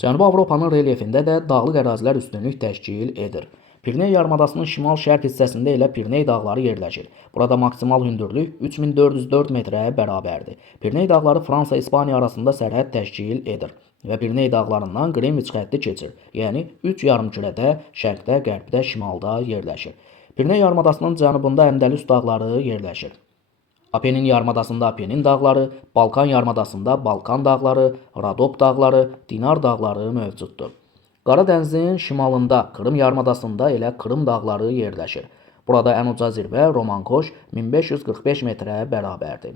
Cənubi Avropanın relyefində də dağlıq ərazilər üstünlük təşkil edir. Pirney yarımadasının şimal-şərq hissəsində elə Pirney dağları yerləşir. Burada maksimal hündürlük 3404 metrə bərabərdir. Pirney dağları Fransa-İspaniya arasında sərhəd təşkil edir və Pirney dağlarından Qreenwich xətti keçir. Yəni 3 yarımkürədə şərqdə, qərbdə, şimalda yerləşir. Pirney yarımadasının cənubunda Əndəlüs dağları yerləşir. Apenin yarımadasında Apenin dağları, Balkan yarımadasında Balkan dağları, Rodop dağları, Dinar dağları mövcuddur. Qara dənizin şimalında Krım yarımadasında elə Krım dağları yerləşir. Burada ən uca zirvə Romankoş 1545 metrə bərabərdir.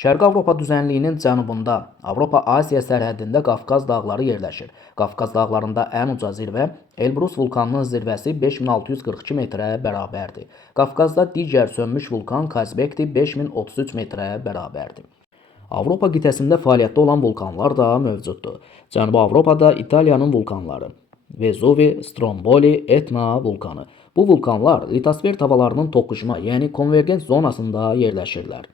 Şərqi Avropa düzənliyinin cənubunda Avropa-Asiya sərhədində Qafqaz dağları yerləşir. Qafqaz dağlarında ən uca zirvə Elbrus vulkanının zirvəsi 5642 metrə bərabərdir. Qafqazda digər sönmüş vulkan Kazbekti 5033 metrə bərabərdir. Avropa qitəsində fəaliyyətdə olan vulkanlar da mövcuddur. Cənubi Avropada İtaliyanın vulkanları Vezuvi, Stromboli, Etna vulkanı. Bu vulkanlar litosfer tavalarının toqquşma, yəni konvergent zonasında yerləşirlər.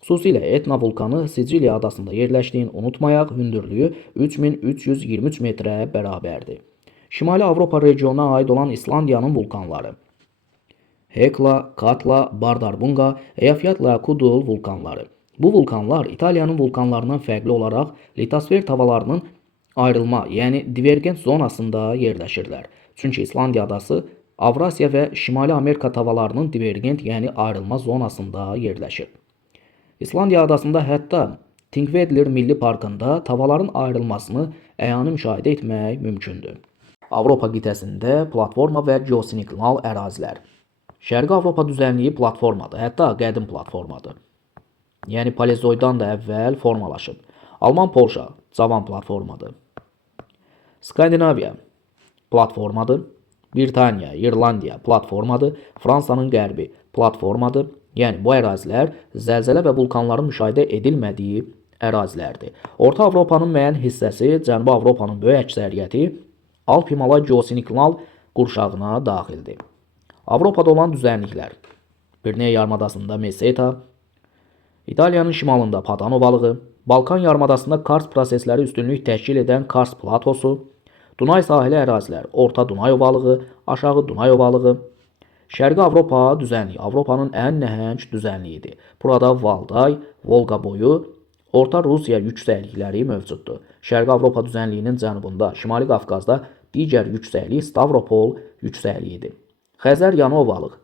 Xüsusilə Etna vulkanı Siciliya adasında yerləşdiyini unutmayaq, hündürlüyü 3323 metrə bərabərdir. Şimali Avropa regionuna aid olan İslandiyanın vulkanları Hekla, Katla, Bardarbunga, Eyjafjallax Kudul vulkanları. Bu vulkanlar İtaliyanın vulkanlarından fərqli olaraq litosfer tavalarının ayrılma, yəni divergent zonasında yerləşirlər. Çünki İslandiya adası Avrasiya və Şimali Amerika tavalarının divergent, yəni ayrılma zonasında yerləşir. İslandiya adasında hətta Thingvellir Milli Parkında tavaların ayrılmasını əyani müşahidə etmək mümkündür. Avropa qitəsində platforma və geosinklinal ərazilər. Şərqi Avropa düzənliyi platformadır, hətta qədim platformadır. Yəni Paleozoydan da əvvəl formalaşıb. Alman-Polşa cavan platformadır. Skandinaviya platformadır. Britaniya, İrlandiya platformadır. Fransanın qərbi platformadır. Yəni bu ərazilər zəlzələ və vulkanların müşahidə edilmədiyi ərazilərdir. Orta Avropanın müəyyən hissəsi, Cənubi Avropanın böyük əksəriyyəti Alp-Himalay geosinklinal qurşağına daxildir. Avropada olan düzənliklər Pirney yarımadasında Meseta, İtaliyanın şimalında Padan ovalığı, Balkan yarımadasında Kars prosesləri üstünlük təşkil edən Kars platosu, Dunay sahili ərazilər Orta Dunay ovalığı, Aşağı Dunay ovalığı, Şərqi Avropa düzənliyi Avropanın ən nəhəng düzənliyidir. Burada Valday, Volqa boyu, Orta Rusiya yüksəklikləri mövcuddur. Şərqi Avropa düzənliyinin cənubunda, Şimali Qafqazda digər yüksəklik Stavropol yüksəkliyidir. Xəzəryanı ovalıq.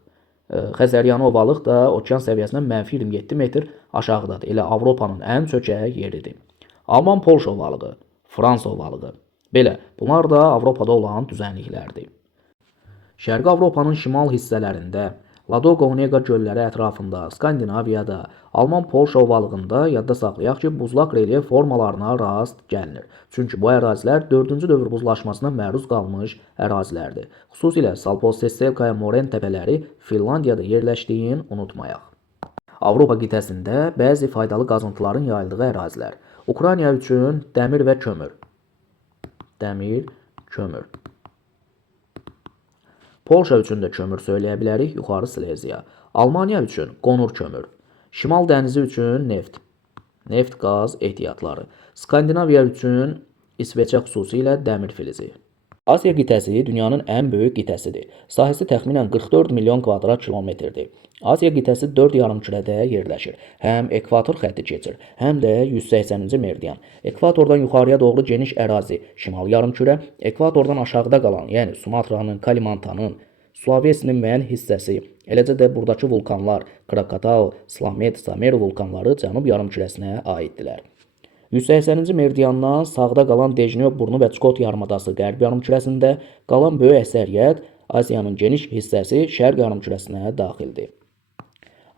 Xəzəryanı ovalıq da okean səviyyəsindən -27 metr aşağıdadır. Elə Avropanın ən çökək yeridir. Alman-Polşa ovalığı, Fransa ovalığı. Belə, bunlar da Avropada olan düzənliklərdir. Şərqi Avropanın şimal hissələrində, Ladoqa-Onega gölləri ətrafında, Skandinaviyada, Alman-Polşa ovalığında yadda saxlayaq ki, buzlaq relyef formalarına rast gəlinir. Çünki bu ərazilər 4-cü dövr buzlaşmasına məruz qalmış ərazilərdir. Xüsusilə Salpos-Sestelkaya Moren təpələri Finlandiyada yerləşdiyini unutmayaq. Avropa qitəsində bəzi faydalı qazıntıların yayıldığı ərazilər. Ukrayna üçün dəmir və kömür. Dəmir, kömür. Polşa üçün də kömür söyləyə bilərik, yuxarı Sileziya. Almaniya üçün qonur kömür. Şimal dənizi üçün neft. Neft, qaz ehtiyatları. Skandinaviya üçün İsveçə xüsusilə dəmir filizi. Asiya qitəsi dünyanın ən böyük qitəsidir. Sahəsi təxminən 44 milyon kvadrat kilometrdir. Asiya qitəsi 4 yarımkürədə yerləşir. Həm ekvator xətti keçir, həm də 180-ci meridian. Ekvatordan yuxarıya doğru geniş ərazi şimal yarımkürə, ekvatordan aşağıda qalan, yəni Sumatranın, Kalimantanın, Sulavesinin müəyyən hissəsi, eləcə də buradakı vulkanlar Krakatau, Slamet, Sameru vulkanları cənub yarımkürəsinə aiddirlər. 180-ci meridiandan sağda qalan Dejnev burnu və Çukot yarımadası qərb yarımkürəsində, qalan böyük əksəriyyət Asiyanın geniş hissəsi şərq yarımkürəsinə daxildir.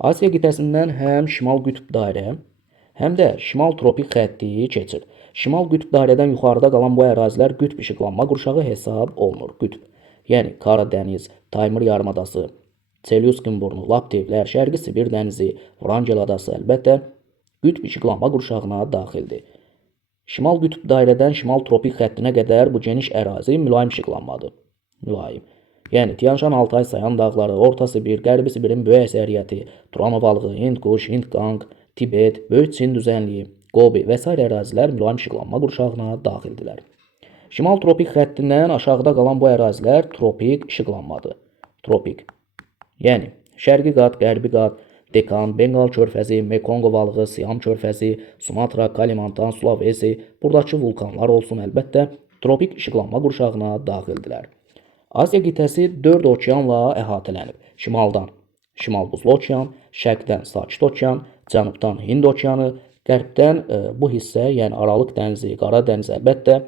Asiya qitəsindən həm şimal qütb dairə, həm də şimal tropik xətti keçir. Şimal qütb dairədən yuxarıda qalan bu ərazilər qütb işıqlanma qurşağı hesab olunur. Qütb, yəni Qara dəniz, Taymır yarımadası, Çelyuskin burnu, Laptevlər, Şərqi Sibir dənizi, Vrangel adası əlbəttə qütb işıqlanma qurşağına daxildir. Şimal qütb dairədən şimal tropik xəttinə qədər bu geniş ərazi mülayim işıqlanmadır. Mülayim. Yəni Tian-Şan, Altay, Sayan dağları, Orta Sibir, Qərbi Sibirin böyük əksəriyyəti, Turan ovalığı, Hind-Kuş, Hind-Qanq, Tibet, Böyük Çin düzənliyi, Qobi və s. ərazilər mülayim işıqlanma qurşağına daxildirlər. Şimal tropik xəttindən aşağıda qalan bu ərazilər tropik işıqlanmadır. Tropik. Yəni şərqi qat, qərbi qat, Dekan, Bengal körfəzi, Mekong ovalığı, Siam körfəzi, Sumatra, Kalimantan, Sulawesi, buradakı vulkanlar olsun əlbəttə tropik işıqlanma qurşağına daxildirlər. Asiya qitəsi 4 okeanla əhatələnib. Şimaldan Şimal Buzlu okean, şərqdən Sakit okean, cənubdan Hind okeanı, qərbdən bu hissə, yəni Aralıq dənizi, Qara dəniz əlbəttə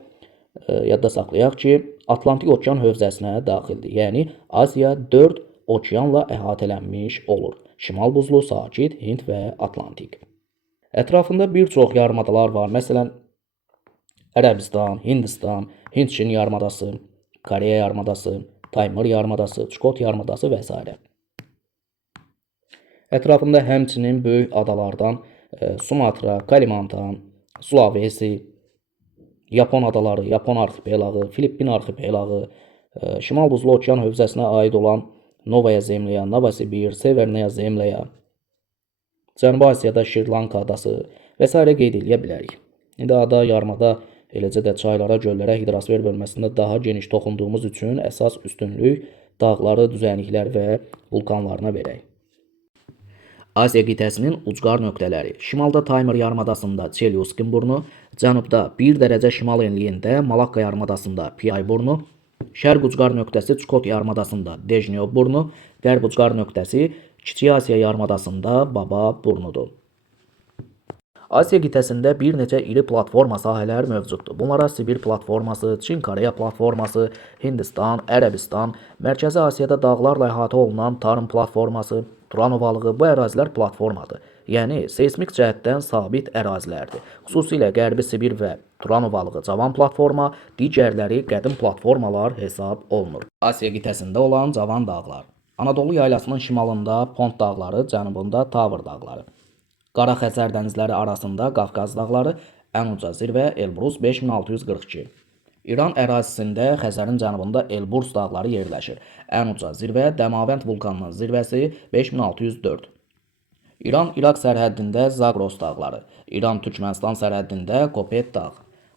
yadda saxlayaq ki, Atlantik okean hövzəsinə daxildir. Yəni Asiya 4 okeanla əhatələnmiş olur. Şimal Buzlu, Sakit, Hind və Atlantik. Ətrafında bir çox yarımadalar var. Məsələn, Ərəbistan, Hindistan, Hind-Çin yarımadası, Koreya yarımadası, Taymır yarımadası, Çukot yarımadası və s. Ətrafında həmçinin böyük adalardan Sumatra, Kalimantan, Sulawesi, Yapon adaları, Yapon arxipelağı, Filippin arxipelağı, Şimal Buzlu okean hövzəsinə aid olan Novaya Zemlya, Novosibir, Severnaya Zemlya, Cənubi Asiyada Şri-Lanka adası və s. qeyd edə bilərik. İndi ada, yarımada, eləcə də çaylara, göllərə, hidrosfer bölməsində daha geniş toxunduğumuz üçün əsas üstünlük dağları, düzənliklər və vulkanlarına verək. Asiya qitəsinin ucqar nöqtələri. Şimalda Taymır yarımadasında Çelyuskin burnu, cənubda 1 dərəcə şimal enliyində Malakka yarımadasında Piyay burnu, şərq ucqar nöqtəsi Çukot yarımadasında Dejnev burnu, qərb ucqar nöqtəsi Kiçik Asiya yarımadasında Baba burnudur. Asiya qitəsində bir neçə iri platforma sahələr mövcuddur. Bunlara Sibir platforması, Çin-Koreya platforması, Hindistan, Ərəbistan, Mərkəzi Asiyada dağlarla əhatə olunan Tarım platforması, Turan ovalığı bu ərazilər platformadır. Yəni seismik cəhətdən sabit ərazilərdir. Xüsusilə Qərbi Sibir və Turan ovalığı cavan platforma, digərləri qədim platformalar hesab olunur. Asiya qitəsində olan cavan dağlar. Anadolu yaylasının şimalında Pont dağları, cənubunda Tavr dağları. Qara Xəzər dənizləri arasında Qafqaz dağları, ən uca zirvə Elbrus 5642. İran ərazisində Xəzərin cənubunda Elburz dağları yerləşir. Ən uca zirvə Dəmavənd vulkanının zirvəsi 5604. İran-İraq sərhəddində Zagros dağları. İran-Türkmənistan sərhəddində Kopet dağ.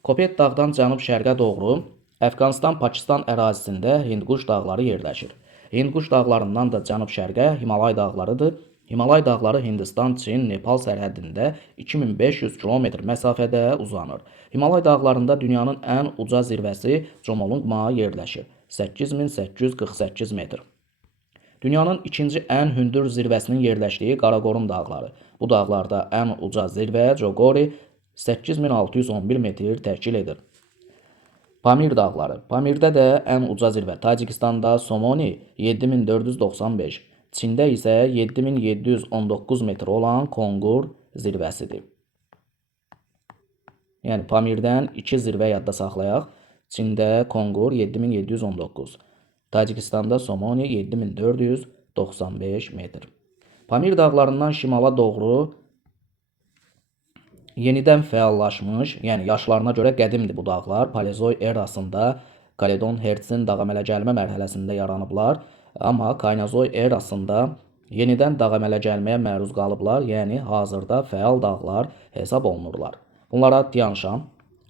Kopet dağdan cənub-şərqə doğru Əfqanistan-Pakistan ərazisində Hindquş dağları yerləşir. Hindquş dağlarından da cənub-şərqə Himalay dağlarıdır. Himalay dağları Hindistan, Çin, Nepal sərhəddində 2500 km məsafədə uzanır. Himalay dağlarında dünyanın ən uca zirvəsi Chomolungma yerləşir. 8848 metr. Dünyanın ikinci ən hündür zirvəsinin yerləşdiyi Qaraqorum dağları. Bu dağlarda ən uca zirvə Jogori 8611 metr təşkil edir. Pamir dağları. Pamirdə də ən uca zirvə Tacikistanda Somoni 7495. Çində isə 7719 metr olan Kongur zirvəsidir. Yəni Pamirdən 2 zirvə yadda saxlayaq. Çində Kongur 7719. Tacikistanda Somoni 7495 metr. Pamir dağlarından şimala doğru yenidən fəallaşmış, yəni yaşlarına görə qədimdir bu dağlar. Paleozoy erasında Kaledon Hertzin dağəmələ gəlmə mərhələsində yaranıblar. Amma Kaynazoy erasında yenidən dağəmələ gəlməyə məruz qalıblar, yəni hazırda fəal dağlar hesab olunurlar. Bunlara Tian-Şan,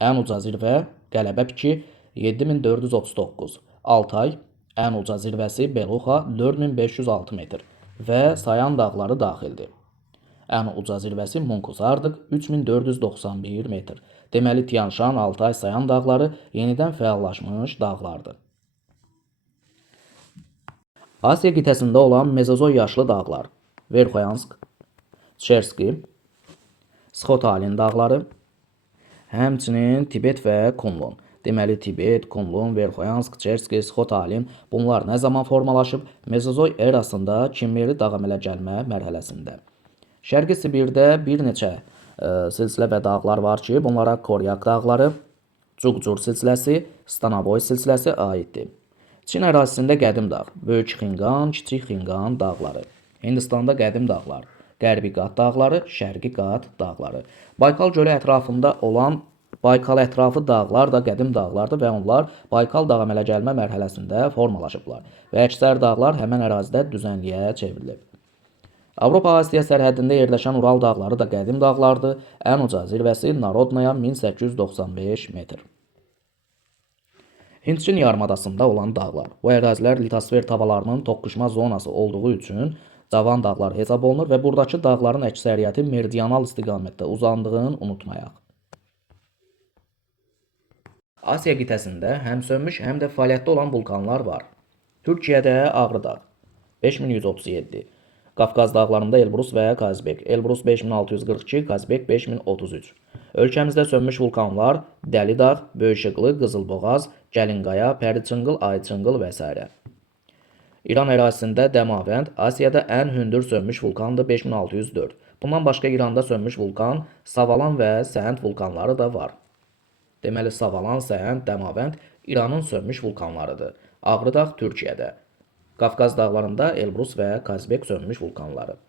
ən uca zirvə, Qələbə piki, 7439. Altay ən uca zirvəsi Beluxa 4506 metr və Sayan dağları daxildir. Ən uca zirvəsi Munkuzardıq 3491 metr. Deməli, Tian-Şan, Altay, Sayan dağları yenidən fəallaşmış dağlardır. Asiya qitəsində olan Mezozoy yaşlı dağlar Verxoyansk, Çerski, Sxotalin dağları, həmçinin Tibet və Kunlun. Deməli, Tibet, Kunlun, Verxoyansk, Çerski, Sxotalin bunlar nə zaman formalaşıb? Mezozoy erasında Kimmeri dağ əmələ gəlmə mərhələsində. Şərqi Sibirdə bir neçə silsilə və dağlar var ki, bunlara Koryak dağları, Cuqcur silsiləsi, Stanovoy silsiləsi aiddir. Çin ərazisində qədim dağ, Böyük Xinqan, Kiçik Xinqan dağları. Hindistanda qədim dağlar, Qərbi Qat dağları, Şərqi Qat dağları. Baykal gölü ətrafında olan Baykal ətrafı dağlar da qədim dağlardır və onlar Baykal dağ əmələ gəlmə mərhələsində formalaşıblar və əksər dağlar həmən ərazidə düzənliyə çevrilib. Avropa-Asiya sərhədində yerləşən Ural dağları da qədim dağlardır. Ən uca zirvəsi Narodnaya 1895 metr. Hindçin yarımadasında olan dağlar. Bu ərazilər litosfer tavalarının toqquşma zonası olduğu üçün cavan dağlar hesab olunur və buradakı dağların əksəriyyəti meridional istiqamətdə uzandığını unutmayaq. Asiya qitəsində həm sönmüş, həm də fəaliyyətdə olan vulkanlar var. Türkiyədə Ağrı dağ 5137, Qafqaz dağlarında Elbrus və Kazbek, Elbrus 5642, Kazbek 5033. Ölkəmizdə sönmüş vulkanlar Dəli dağ, Böyüşıqlı, Qızılboğaz, Gəlinqaya, Pəriçınqıl, Ayçınqıl və s. İran ərazisində Dəmavənd Asiyada ən hündür sönmüş vulkandır 5604. Bundan başqa İranda sönmüş vulkan Savalan və Səhənd vulkanları da var. Deməli, Savalan, Səhənd, Dəmavənd İranın sönmüş vulkanlarıdır. Ağrı dağ Türkiyədə. Qafqaz dağlarında Elbrus və Kazbek sönmüş vulkanları.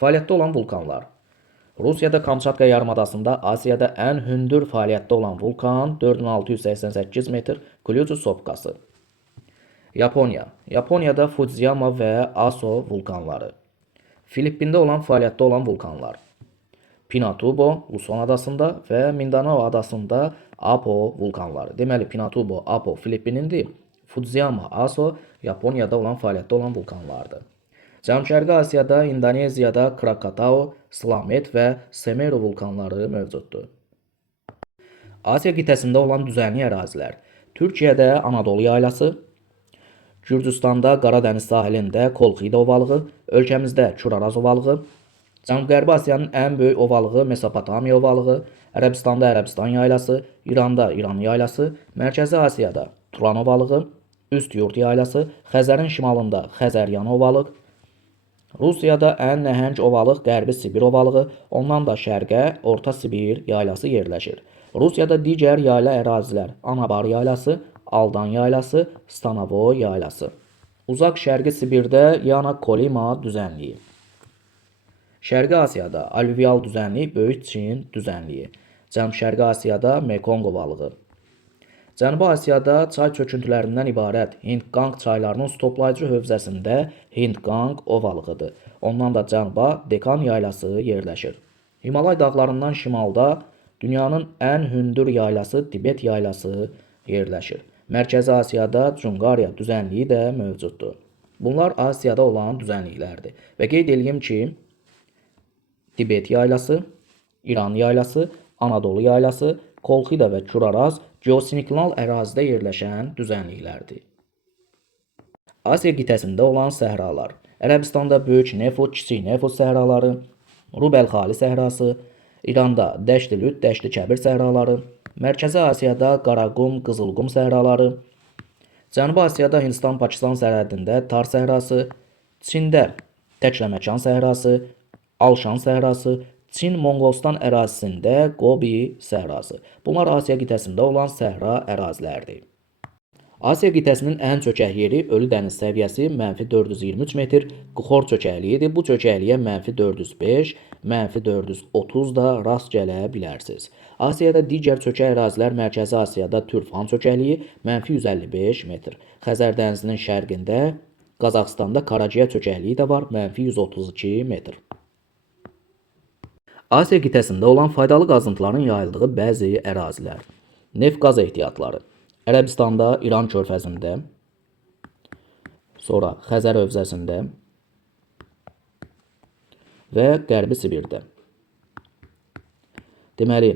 Fəaliyyətdə olan vulkanlar. Rusiyada Kamçatka yarımadasında Asiyada ən hündür fəaliyyətdə olan vulkan 4688 metr Kyūshū sopkası. Yaponiya. Yaponiyada Fudziyama və Aso vulkanları. Filippində olan fəaliyyətdə olan vulkanlar. Pinatubo, Luson adasında və Mindanao adasında Apo vulkanları. Deməli, Pinatubo, Apo Filippinindir. Fudziyama, Aso Yaponiyada olan fəaliyyətdə olan vulkanlardır. Cənub-Şərqi Asiyada, İndoneziyada Krakatau, Slamet və Semeru vulkanları mövcuddur. Asiya qitəsində olan düzənlik ərazilər. Türkiyədə Anadolu yaylası, Gürcüstanda Qaradəniz sahilində Kolxida ovalığı, ölkəmizdə Kuraraz ovalığı, Cənub-Qərbi Asiyanın ən böyük ovalığı Mesopotamiya ovalığı, Ərəbistanda Ərəbistan yaylası, İranda İran yaylası, Mərkəzi Asiyada Turan ovalığı, Üst Yurt yaylası, Xəzərin şimalında Xəzəryan ovalıq, Rusiyada ən nəhəng ovalıq Qərbi Sibir ovalığı, ondan da şərqə Orta Sibir yaylası yerləşir. Rusiyada digər yayla ərazilər Anabar yaylası, Aldan yaylası, Stanovoy yaylası. Uzaq Şərqi Sibirdə Yana Kolima düzənliyi. Şərqi Asiyada alüvyal düzənlik Böyük Çin düzənliyi. Cənub-Şərqi Asiyada Mekong ovalığı. Cənubi Asiyada çay çöküntülərindən ibarət Hind-Qanq çaylarının su toplayıcı hövzəsində Hind-Qanq ovalığıdır. Ondan da cənuba Dekan yaylası yerləşir. Himalay dağlarından şimalda dünyanın ən hündür yaylası Tibet yaylası yerləşir. Mərkəzi Asiyada Cunqarya düzənliyi də mövcuddur. Bunlar Asiyada olan düzənliklərdir. Və qeyd edeyim ki, Tibet yaylası, İran yaylası, Anadolu yaylası, Kolxida və Kuraraz geosinklinal ərazidə yerləşən düzənliklərdir. Asiya qitəsində olan səhralar. Ərəbistanda Böyük Nefut, Kiçik Nefut səhraları, Rub-əl-Xali səhrası, İranda Dəşti-Lüt, Dəşti-Kəbir səhraları, Mərkəzi Asiyada Qaraqum, Qızılqum səhraları, Cənubi Asiyada Hindistan-Pakistan sərhədində Tar səhrası, Çində Təkləməkan səhrası, Alşan səhrası, Çin-Monqolistan ərazisində Qobi səhrası. Bunlar Asiya qitəsində olan səhra ərazilərdir. Asiya qitəsinin ən çökək yeri Ölü dəniz səviyyəsi -423 metr Qxor çökəkliyidir. Bu çökəkliyə -405, -430 da rast gələ bilərsiniz. Asiyada digər çökək ərazilər Mərkəzi Asiyada Türfan çökəkliyi -155 metr. Xəzər dənizinin şərqində Qazaxstanda Karaciya çökəkliyi də var -132 metr. Asiya qitəsində olan faydalı qazıntıların yayıldığı bəzi ərazilər. Neft qaz ehtiyatları. Ərəbistanda, İran körfəzində, sonra Xəzər hövzəsində və Qərbi Sibirdə. Deməli,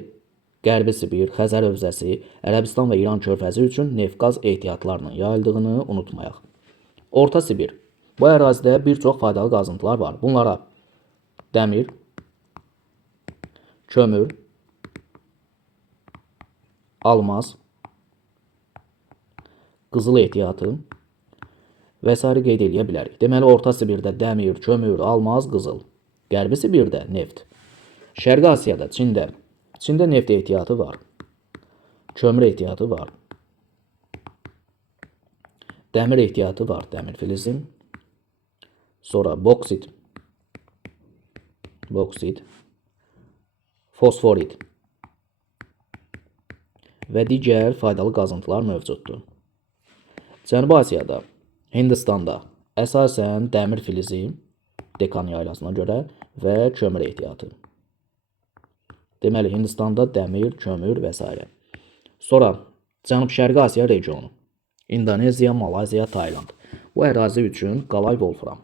Qərbi Sibir, Xəzər hövzəsi, Ərəbistan və İran körfəzi üçün neft-qaz ehtiyatlarının yayıldığını unutmayaq. Orta Sibir. Bu ərazidə bir çox faydalı qazıntılar var. Bunlara dəmir, kömür, almaz, qızıl ehtiyatı və s. qeyd edə bilərik. Deməli, Orta Sibirdə dəmir, kömür, almaz, qızıl. Qərbi Sibirdə neft. Şərqi Asiyada, Çində neft ehtiyatı var. Kömür ehtiyatı var. Dəmir ehtiyatı var, dəmir filizi. Sonra boksit, fosforit və digər faydalı qazıntılar mövcuddur. Cənubi Asiyada, Hindistanda əsasən dəmir filizi, Dekan yaylasına görə və kömür ehtiyatı. Deməli, Hindistanda dəmir, kömür və s. Sonra Cənub-Şərqi Asiya regionu, İndoneziya, Malayziya, Tayland. Bu ərazi üçün qalay wolfram.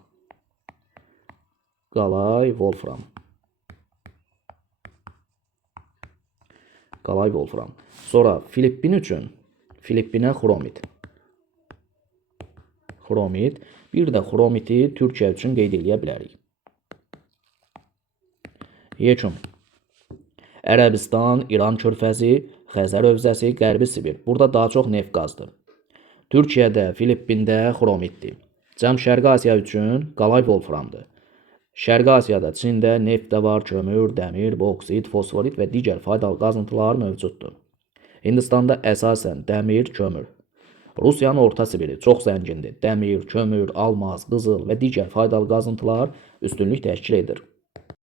Sonra Filippin üçün Filippinə xromit. Bir də xromiti Türkiyə üçün qeyd edə bilərik. Yekun. Ərəbistan, İran körfəzi, Xəzər hövzəsi, Qərbi Sibir. Burada daha çox neft qazdır. Türkiyədə, Filippində xromitdir. Cənub-Şərqi Asiya üçün qalay wolframdır. Şərqi Asiyada, Çində neft də var, kömür, dəmir, boksit, fosforit və digər faydalı qazıntılar mövcuddur. Hindistanda əsasən dəmir, kömür. Rusiyanın Orta Sibiri çox zəngindir. Dəmir, kömür, almaz, qızıl və digər faydalı qazıntılar üstünlük təşkil edir.